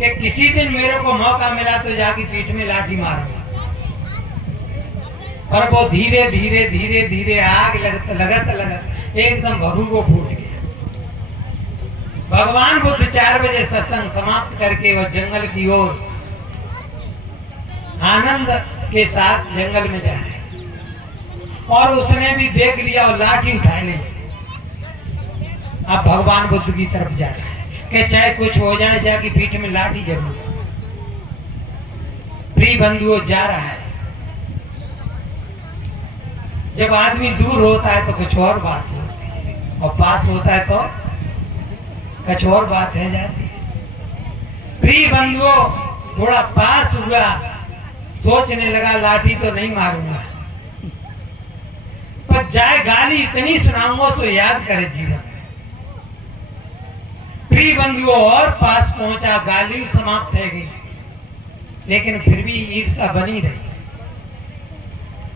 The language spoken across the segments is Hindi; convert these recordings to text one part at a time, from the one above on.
कि किसी दिन मेरे को मौका मिला तो जाके पीठ में लाठी मारूंगा। पर वो धीरे धीरे धीरे धीरे आग लगत लगत लगत एकदम भभू को फूट गया। भगवान बुद्ध 4 बजे सत्संग समाप्त करके वो जंगल की ओर आनंद के साथ जंगल में जा रहे और उसने भी देख लिया और लाठी उठा ली। अब भगवान बुद्ध की तरफ जा रहा है कि चाहे कुछ हो जाए जाके पीठ में लाठी जरूर। प्रिय बंधुओं, जा रहा है। जब आदमी दूर होता है तो कुछ और बात होती है और पास होता है तो कुछ और बात है जाती है। प्रिय बंधुओं, थोड़ा पास हुआ, सोचने लगा लाठी तो नहीं मारूंगा, पर जाए गाली इतनी सुनाऊंगा सो याद करे जीवन। प्रिय बंधुओं, और पास पहुंचा, गाली समाप्त है गई, लेकिन फिर भी ईर्ष्या बनी रही।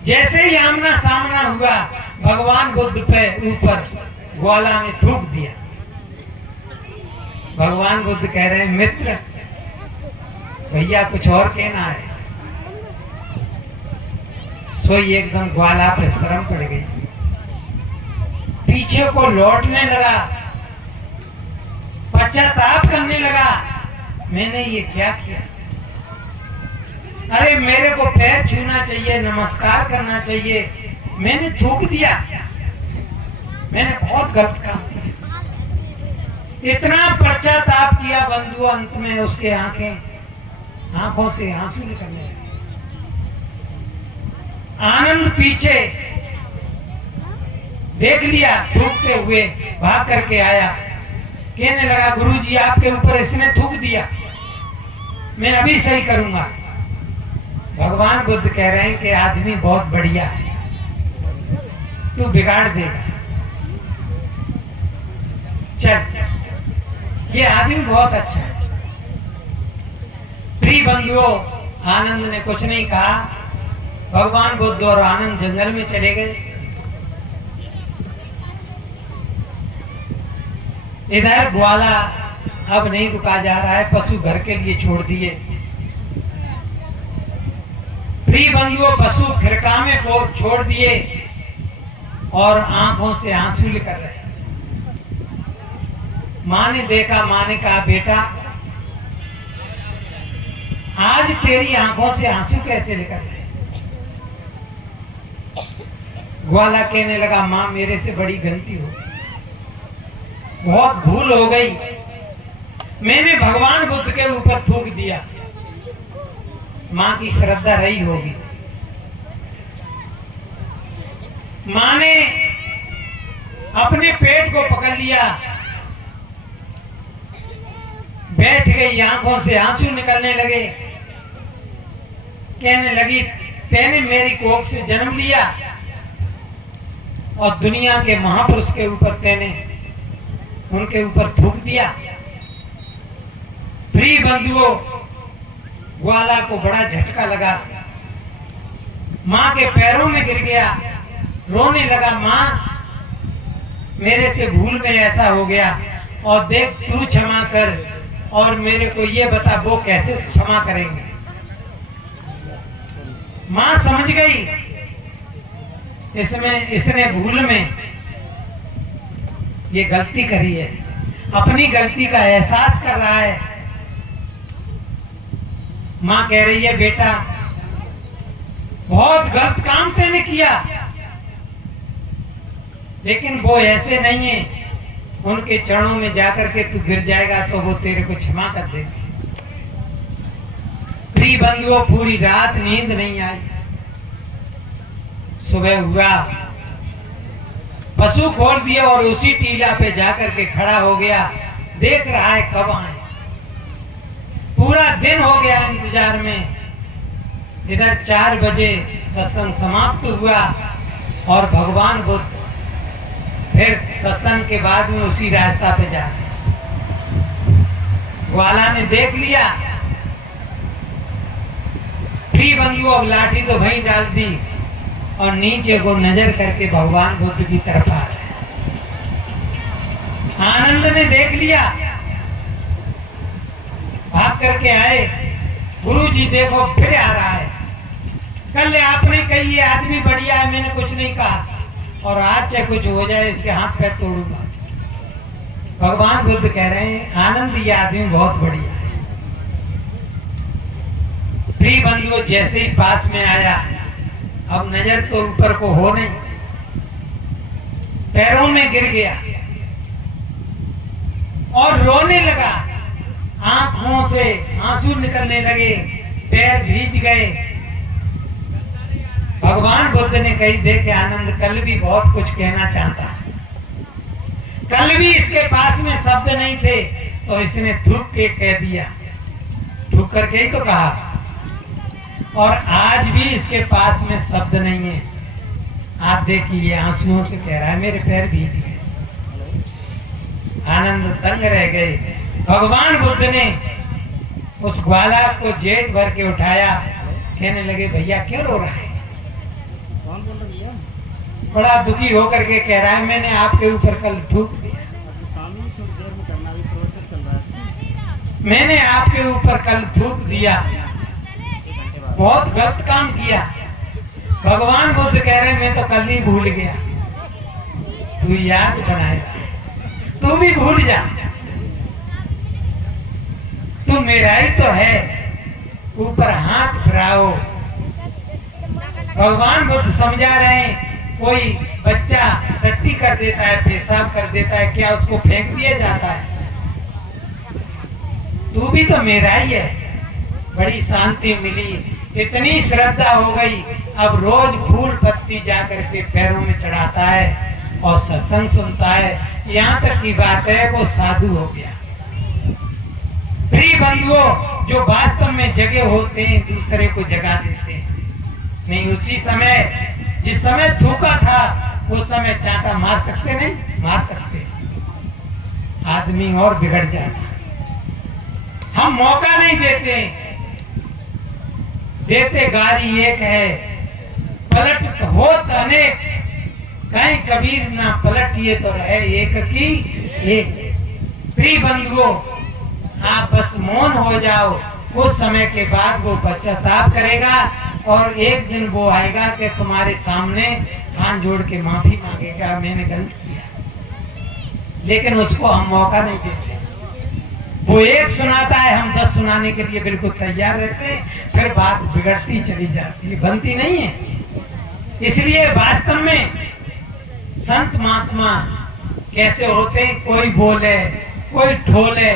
जैसे ही आमना सामना हुआ, भगवान बुद्ध पे ऊपर ग्वाला ने थूक दिया। भगवान बुद्ध कह रहे हैं, मित्र भैया कुछ और कहना है। सोई एकदम ग्वाला पे शर्म पड़ गई, पीछे को लौटने लगा, पश्चाताप करने लगा, मैंने ये क्या किया। अरे मेरे को पैर छूना चाहिए, नमस्कार करना चाहिए, मैंने थूक दिया, मैंने बहुत गलत काम किया। इतना पश्चाताप किया बंधु, अंत में उसके आंखों से आंसू निकलने लगे। आनंद पीछे देख लिया, थूकते हुए भाग करके आया, कहने लगा गुरुजी आपके ऊपर इसने थूक दिया, मैं अभी सही करूंगा। भगवान बुद्ध कह रहे हैं कि आदमी बहुत बढ़िया है, तू बिगाड़ देगा, चल, ये आदमी बहुत अच्छा है। प्रिय बंधुओं, आनंद ने कुछ नहीं कहा। भगवान बुद्ध और आनंद जंगल में चले गए। इधर ग्वाला अब नहीं रुका जा रहा है, पशु घर के लिए छोड़ दिए। प्रिय बंधुओं, पशु खिरका में छोड़ दिए और आंखों से आंसू निकल रहे। माँ ने देखा, माँ ने कहा बेटा आज तेरी आंखों से आंसू कैसे निकल रहे। ग्वाला कहने लगा माँ मेरे से बड़ी गलती हो गई, बहुत भूल हो गई, मैंने भगवान बुद्ध के ऊपर थूक दिया। माँ की श्रद्धा रही होगी। माँ ने अपने पेट को पकड़ लिया, बैठ गई, आंखों से आंसू निकलने लगे, कहने लगी तेने मेरी कोख से जन्म लिया और दुनिया के महापुरुष के ऊपर तेने उनके ऊपर थूक दिया। प्रिय बंधुओं, ग्वाला को बड़ा झटका लगा, माँ के पैरों में गिर गया, रोने लगा, माँ मेरे से भूल में ऐसा हो गया और देख तू क्षमा कर और मेरे को ये बता वो कैसे क्षमा करेंगे। माँ समझ गई इसने भूल में ये गलती करी है, अपनी गलती का एहसास कर रहा है। माँ कह रही है बेटा बहुत गलत काम तेने किया, लेकिन वो ऐसे नहीं है, उनके चरणों में जाकर के तू गिर जाएगा तो वो तेरे को क्षमा कर देंगे। प्रिय बंधुओं, पूरी रात नींद नहीं आई। सुबह हुआ, पशु खोल दिए और उसी टीला पे जाकर के खड़ा हो गया, देख रहा है कब आए। पूरा दिन हो गया इंतजार में। इधर 4 बजे सत्संग समाप्त हुआ और भगवान बुद्ध फिर सत्संग के बाद में उसी रास्ता पे जा रहे। ग्वाला ने देख लिया। प्रिय बंधु अब लाठी तो वहीं डाल दी और नीचे को नजर करके भगवान बुद्ध की तरफ आ रहे। आनंद ने देख लिया, भाग करके आए, गुरुजी देखो फिर आ रहा है, कल आपने कही ये आदमी बढ़िया है, मैंने कुछ नहीं कहा, और आज चाहे कुछ हो जाए इसके हाथ पैर तोड़ूंगा। भगवान बुद्ध कह रहे हैं आनंद ये आदमी बहुत बढ़िया है। प्रिय बंधुओं, जैसे ही पास में आया, अब नजर तो ऊपर को हो नहीं, पैरों में गिर गया और रोने लगा, आंखों से आंसू निकलने लगे, पैर भीज गए। भगवान बुद्ध ने कही देखे आनंद कल भी बहुत कुछ कहना चाहता, कल भी इसके पास में शब्द नहीं थे तो इसने थूक के कह दिया, थूक करके ही तो कहा, और आज भी इसके पास में शब्द नहीं है। आप देखिए आंसुओं से कह रहा है मेरे पैर भीज गए। आनंद तंग रह गए। भगवान बुद्ध ने उस ग्वाला को जेठ भर के उठाया, कहने लगे भैया क्यों रो रहा है? बड़ा दुखी होकर के कह रहा है मैंने आपके ऊपर कल थूक दिया, मैंने आपके ऊपर कल थूक दिया, बहुत गलत काम किया। भगवान बुद्ध कह रहे मैं तो कल ही भूल गया, तू याद बनाएगा, तू भी भूल जा, तू मेरा ही तो है, ऊपर हाथ फिराओ। भगवान बुद्ध समझा रहे हैं कोई बच्चा टट्टी कर देता है, पेशाब कर देता है, क्या उसको फेंक दिया जाता है? तू भी तो मेरा ही है। बड़ी शांति मिली, इतनी श्रद्धा हो गई, अब रोज फूल पत्ती जाकर के पैरों में चढ़ाता है और सत्संग सुनता है। यहाँ तक की बात है वो साधु हो गया। प्रिय बंधुओं, जो वास्तव में जगह होते हैं दूसरे को जगा देते हैं। नहीं उसी समय जिस समय थूका था उस समय चांटा मार सकते नहीं? मार सकते, आदमी और बिगड़ जाता। हम मौका नहीं देते, देते गारी एक है, पलट होत अनेक, कहीं कबीर ना पलटिए तो रहे एक की एक। प्रिय बंधुओं, आप बस मौन हो जाओ, उस समय के बाद वो पश्चाताप करेगा और एक दिन वो आएगा कि तुम्हारे सामने हाथ जोड़ के माफी मांगेगा मैंने गलत किया। लेकिन उसको हम मौका नहीं देते। वो एक सुनाता है, हम 10 सुनाने के लिए बिल्कुल तैयार रहते हैं, फिर बात बिगड़ती चली जाती है, बनती नहीं है। इसलिए वास्तव में संत महात्मा कैसे होते हैं? कोई बोले, कोई ठोले,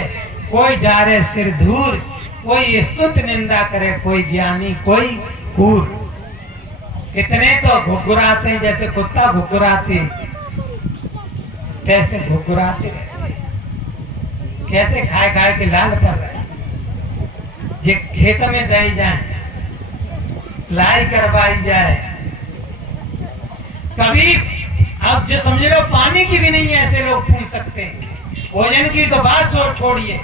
कोई डारे सिर धूर, कोई स्तुत निंदा करे, कोई ज्ञानी कोई कूर। कितने तो घुघुराते हैं, जैसे कुत्ता घुघुराते, कैसे घुघुराते रहते, कैसे खाए खाए के लाल कर रहे। जे खेत में दई जाए, लाई करवाई जाए, कभी अब जो समझ लो पानी की भी नहीं ऐसे लोग पूछ सकते। भोजन की तो बात छोड़िए,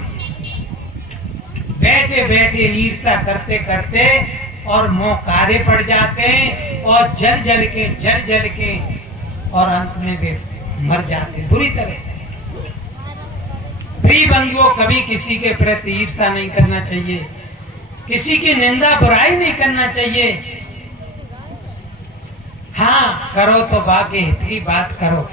बैठे बैठे ईर्ष्या करते करते और मोह कार्य पड़ जाते हैं और जल जल के और अंत में वे मर जाते बुरी तरह से। प्रिय बंधुओं, कभी किसी के प्रति ईर्ष्या नहीं करना चाहिए, किसी की निंदा बुराई नहीं करना चाहिए। हाँ करो तो बाकी हित की बात करो,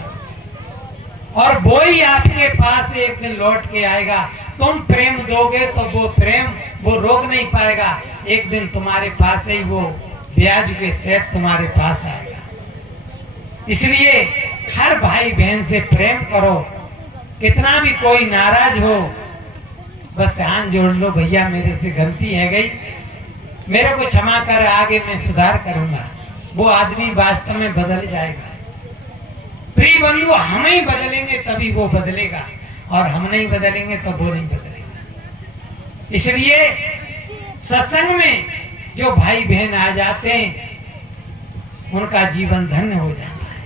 और वो ही आपके पास एक दिन लौट के आएगा। तुम प्रेम दोगे तो वो प्रेम वो रोक नहीं पाएगा, एक दिन तुम्हारे पास ही वो ब्याज के सहित तुम्हारे पास आएगा। इसलिए हर भाई बहन से प्रेम करो, कितना भी कोई नाराज हो बस हाथ जोड़ लो, भैया मेरे से गलती है गई, मेरे को क्षमा कर, आगे मैं सुधार करूंगा। वो आदमी वास्तव में बदल जाएगा। प्रिय बंधु, हम ही बदलेंगे तभी वो बदलेगा, और हम नहीं बदलेंगे तो वो नहीं बदलेगा। इसलिए सत्संग में जो भाई बहन आ जाते हैं उनका जीवन धन्य हो जाता है,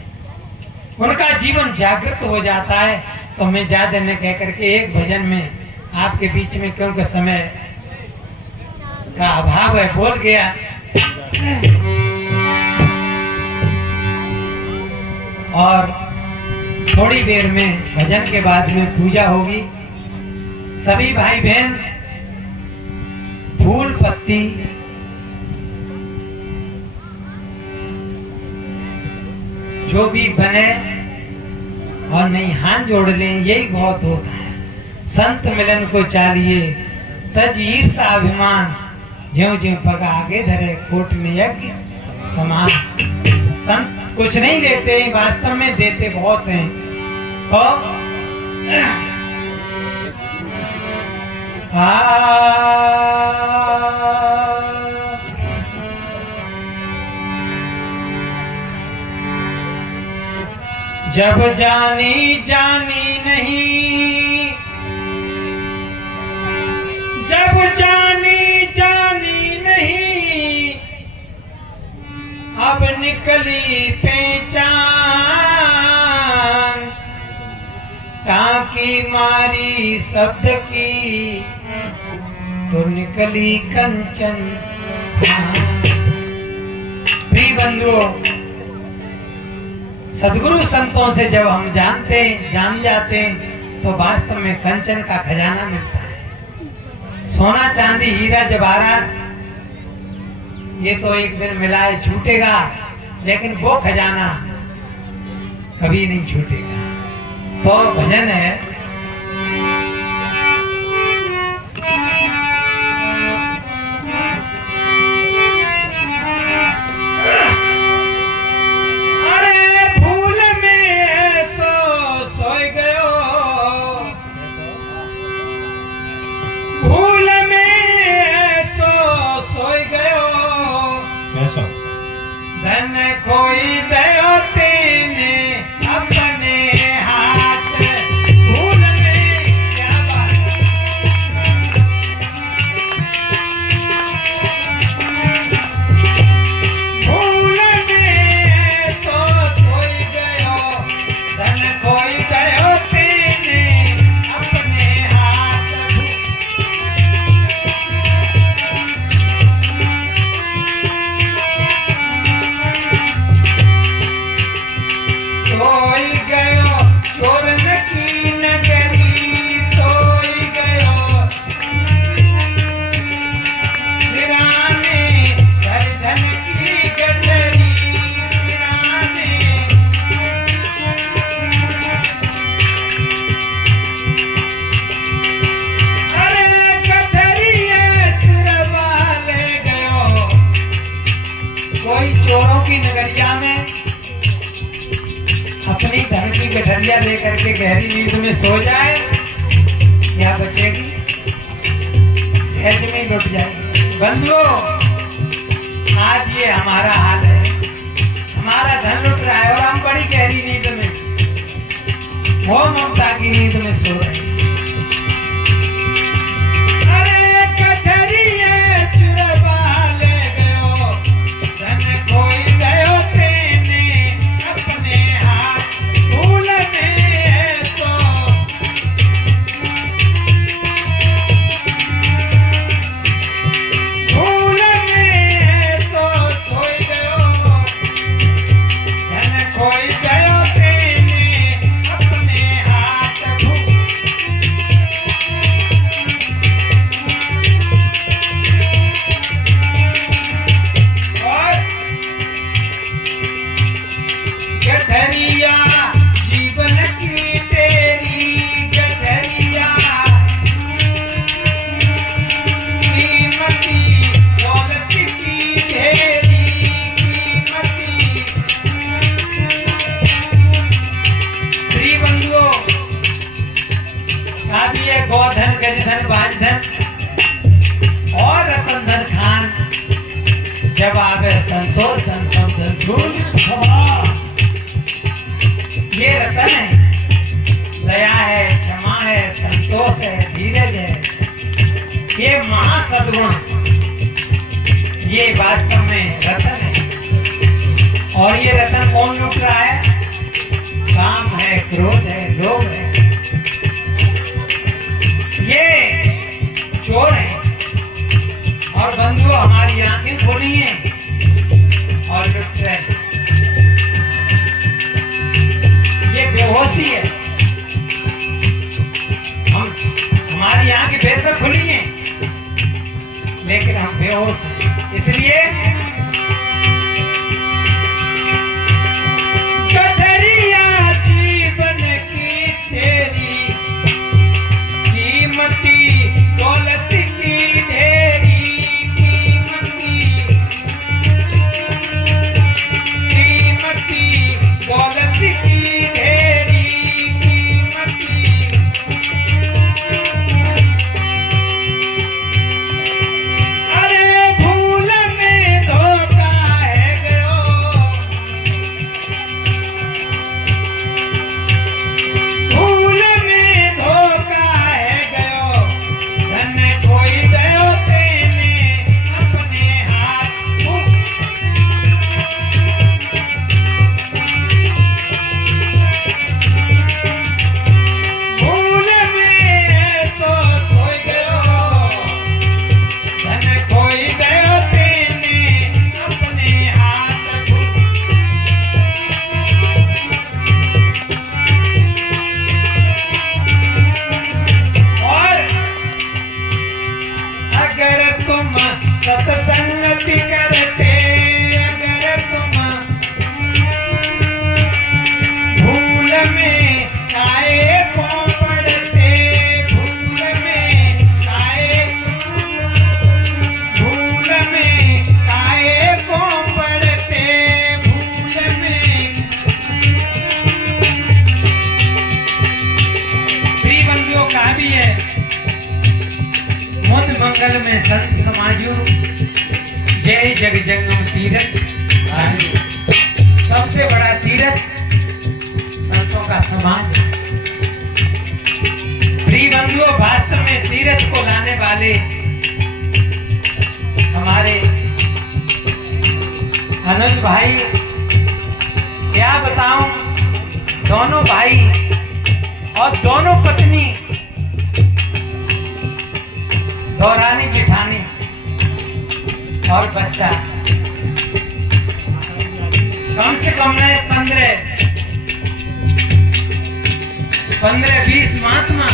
उनका जीवन जागृत हो जाता है। तो मैं ज्यादा न कह करके एक भजन में आपके बीच में, क्योंकि समय का अभाव है, बोल गया। और थोड़ी देर में भजन के बाद में पूजा होगी। सभी भाई बहन भक्ति जो भी बने और नहीं हाथ जोड़ लें, यही बहुत होता है। संत मिलन को चाहिए तज ईर्षा अभिमान, ज्यों ज्यों पग आगे धरे कोट में यज्ञ समान। संत कुछ नहीं लेते, वास्तव में देते बहुत हैं। तो जब जानी जानी नहीं, जब जानी जानी नहीं, अब निकली पहचान, टाँकी मारी शब्द की तो निकली कंचन। प्रिय बंधुओं, सदगुरु संतों से जब हम जान जाते तो वास्तव में कंचन का खजाना मिलता है। सोना चांदी हीरा जवाहरात ये तो एक दिन मिलाए छूटेगा, लेकिन वो खजाना कभी नहीं छूटेगा। तो भजन है, धन कोई दयो तेने अपने हाथ, भूल में क्या बात। भूल में सोई गयो, धन कोई दयो तेने अपने हाथ। सोई गयो चोरन की नगरी, सोई गयो सिराने घर धन की गठरी, सिराने अरे गठरिया चुरवा ले गयो। कोई चोरों की नगरिया में अपनी धन की गठरिया लेकर के गहरी नींद में सो जाए, या बचेगी? सहज में लुट जाएगी। बंधुओं, आज ये हमारा हाल है, हमारा धन लुट रहा है और हम बड़ी गहरी नींद में, वो ममता की नींद में सो रहे हैं। अरे गठरिया चुरवा ले गयो, धन खोई गयो तेने अपने हाथ। भूल में सोई गयो, धन खोई गयो तेने अपने हाथ। और गठरिया जीवन की तेरी गठरिया, कीमती दौलत की ढेरी कीमती। प्रिय बंधुओं, काबिए गोधन गजधन बाजधन और रतन धन खान, जब आवे संतोष धन सब धन धूल। ये रतन है, दया है, क्षमा है, संतोष है, धीरज है, ये महासद्गुण, ये वास्तव में रतन है। और ये रतन कौन लूट रहा है? काम है, क्रोध है, लोभ है, ये चोर है। और बंधुओं, हमारी आंखें खोली हैं और लुट रहे हैं। ये बेहोशी है। हमारी आंखें बेशक खुली हैं, लेकिन हम बेहोश बेहोश है। इसलिए गठरिया जीवन की तेरी कीमती दौलत की ढेरी, कीमती दौलत की ढेरी, कीमती। अरे भूल में धोखा है गयो, भूल में धोखा है गयो, धन खोई दयो तेने अपने हाथ। भूल में सो सोई गयो, धन खोई दयो तेने अपने हाथ। और अगर तुम सत्संगति करते, अगर तुम भूल में काहे को पड़ते, भूल में काहे, भूल में काहे को पड़ते, भूल में। प्रिय बंधुओं का भी है मुद मंगल में संत समाजू, जय जग जंगम तीरथ आयु। सबसे बड़ा तीरथ संतों का समाज है। प्रिय बंधुओं, वास्तव में तीरथ को लाने वाले हमारे अनुज भाई, क्या बताऊं, दोनों भाई और दोनों पत्नी, दौरानी जिठानी और बच्चा, कम से कम है 15-20 महात्मा।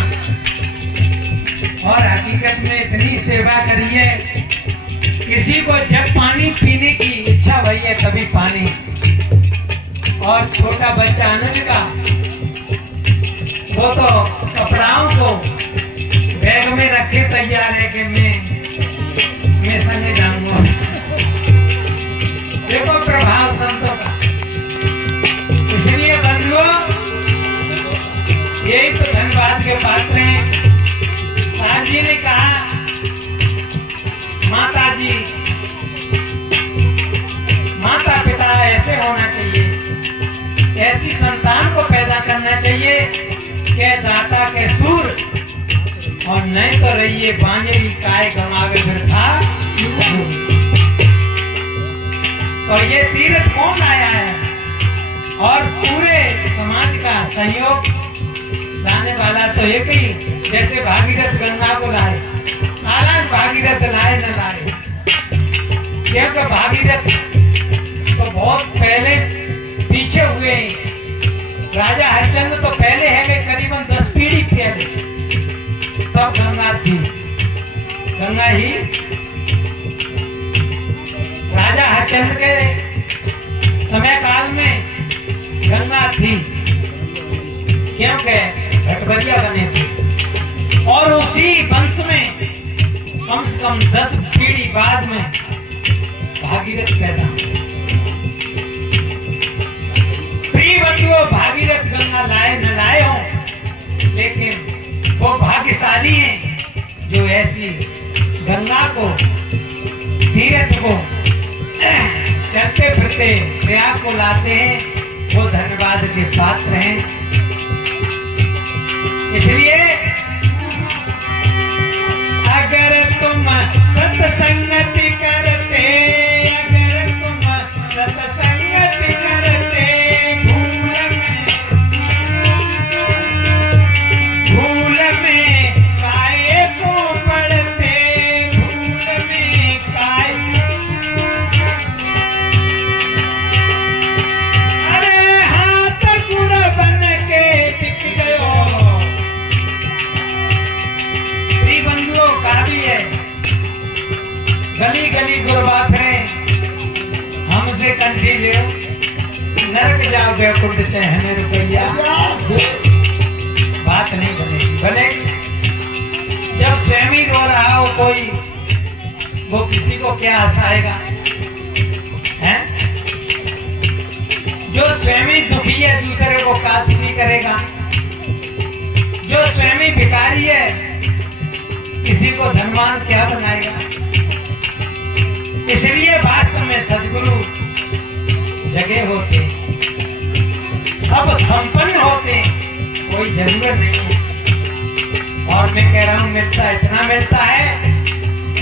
और हकीकत में इतनी सेवा करी है, किसी को जब पानी पीने की इच्छा हुई है तभी पानी। और छोटा बच्चा अनुज का, वो तो कपड़ाओं को बैग में रखे तैयार है कि मैं संग जाऊंगा। देखो प्रभाव संतों का। इसलिए बंधुओं, यही तो धन्यवाद के पात्र हैं। साहब जी ने कहा, माता जी, माता पिता ऐसे होना चाहिए, ऐसी संतान को पैदा करना चाहिए कि दाता के सूर, और नहीं तो रहिए बांझरी काय गमावे वृथा। और ये तीर्थ कौन आया है, और पूरे समाज का सहयोग लाने वाला तो एक ही, जैसे भागीरथ गंगा को लाए, हालांकि भागीरथ लाए न लाए, क्योंकि भागीरथ तो बहुत पहले पीछे हुए हैं। राजा हरिश्चंद्र तो पहले है, करीबन 10 पीढ़ी पहले तब गंगा थी। गंगा ही राजा हरिश्चंद्र के समय काल में गंगा थी, क्योंकि घटबरिया बने थे। और उसी वंश में कम से कम 10 पीढ़ी बाद में भागीरथ पैदा। प्रिय बंधुओं, भागीरथ गंगा लाए न लाए हो, लेकिन वो भाग्यशाली हैं जो ऐसी गंगा को, तीर्थ को चलते फिरते प्रयाग को लाते हैं, वो धन्यवाद के पात्र हैं। इसलिए अगर तुम सत्संगति करते, अगर तुम सत्संगति करते, भूल में काहे को पड़ते, भूल में काहे। अरे हाथ गुर बन के टिक गयो, गली गली गुरबा फिरे, हमसे कंठी ले नरक जाओ बैकुंठ चहने रुपया। बात नहीं बनेगी, बनेगी जब स्वयं रो रहा हो कोई, वो किसी को क्या हंसाएगा? हैं? जो स्वयं दुखी है दूसरे को कासुकी करेगा, जो स्वयं भिखारी है किसी को धनवान क्या बनाएगा? इसलिए वास्तव में सद्गुरु जगह होते, सब संपन्न होते, कोई जरूरत नहीं है। और मैं कह रहा हूं मिलता इतना मिलता है,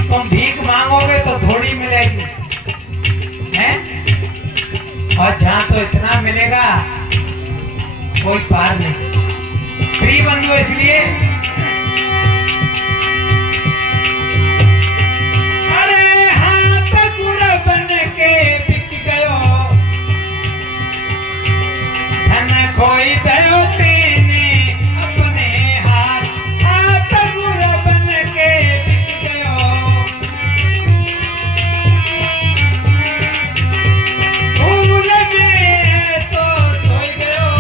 तुम भीख मांगोगे तो थोड़ी मिलेगी, हैं? और जहां तो इतना मिलेगा कोई पार नहीं। प्रिय बंधु, इसलिए अरे हाथ गुरु बन के बिक गयो, धन खोई दयो तेने अपने हाथ। हाथ गुरु बन के बिक गयो, भूल में सो सोई गयो,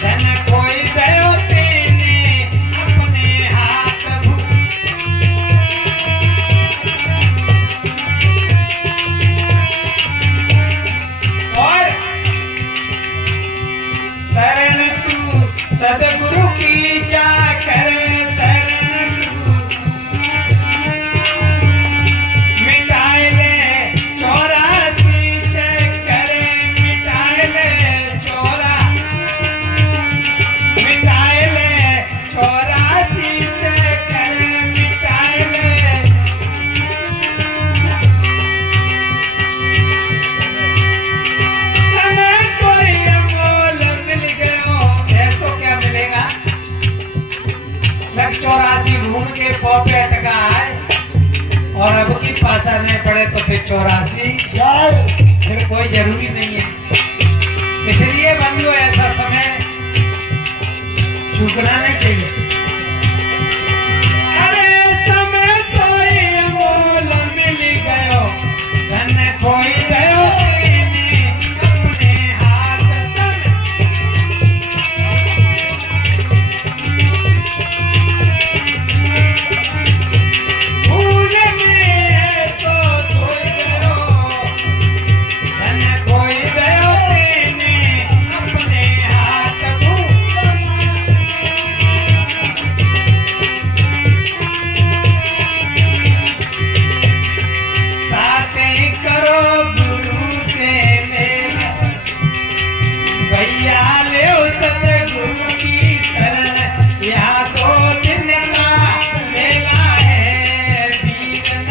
धन खोई दयो तेने अपने हाथ। और शरण तू सद्गुरु की जाकर, शरण तू मिटाए ले 84 चक्कर, मिटाए ले 84 चक्कर, मिटाए ले। समय कोई अमोल मिल गयो, ऐसो क्या मिलेगा? लग 84 घूम के पौपे अटका है, और अब की पासा नहीं पड़े तो फिर 84 फिर कोई जरूरी नहीं है। इसलिए बंधु ऐसा समय चूकना नहीं चाहिए। अरे समय कोई अमोल मिल गयो, धन खोई गयो तेने अपने हाथ। भूल में सो सोई गयो, धन खोई गयो तेने अपने हाथ। बातें करो गुरु से मेल, भैया ले सतगुरु की शरण, यहाँ तो दिन का मेला है वीरन।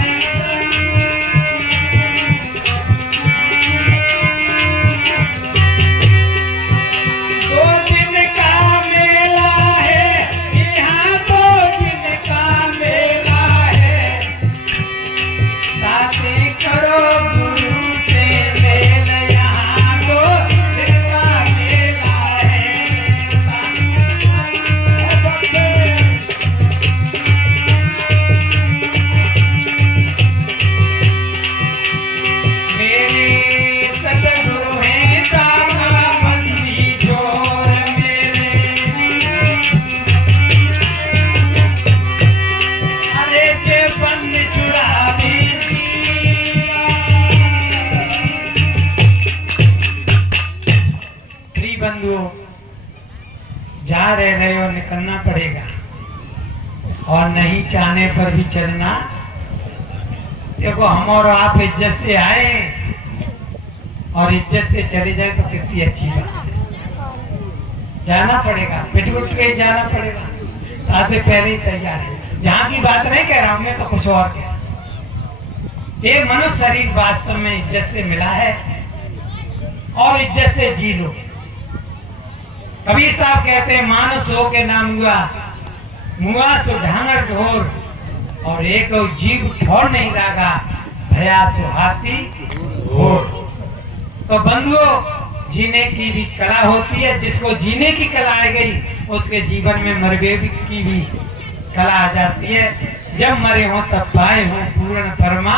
दो दिन का मेला है, यहाँ 2 दिन का मेला है। बातें करो गुरु से मेल, यहाँ 2 दिन का मेला है। मेरे सतगुरु हैं दाता बंदी जोर मेरे, अरे जे बंद चुड़ा बेटी। प्रिय बंधुओं, जहाँ रह रहे हो निकलना पड़ेगा, और नहीं चाहने पर भी चलना। देखो हम और आप इज्जत से आए और इज्जत से चले जाए तो कितनी अच्छी बात। जाना पड़ेगा, पिट उठ के जाना पड़ेगा, आते पहले ही तैयार है। जहाँ की बात नहीं कह रहा हूं मैं, तो कुछ और कह रहा हूं। ये मनुष्य शरीर वास्तव में इज्जत से मिला है, और इज्जत से जी लो। कबीर साहब कहते हैं मानस हो के नाम हुआ, मुआ सो ढांगर ढोर, और एक जीव ठोर नहीं लागा, भया सो हाथी घोड़। तो बंधुओं, जीने की भी कला होती है। जिसको जीने की कला आ गई, उसके जीवन में मरने की भी कला आ जाती है। जब मरे हो तब पाए हो पूर्ण परमा।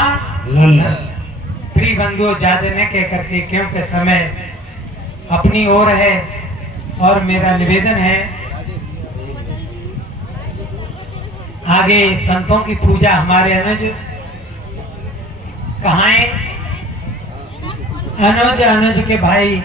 प्रिय बंधुओं, ज्यादा न कह करके, क्योंकि समय अपनी ओर है और मेरा निवेदन है आगे संतों की पूजा हमारे अनुज कहाँ है? अनुज के भाई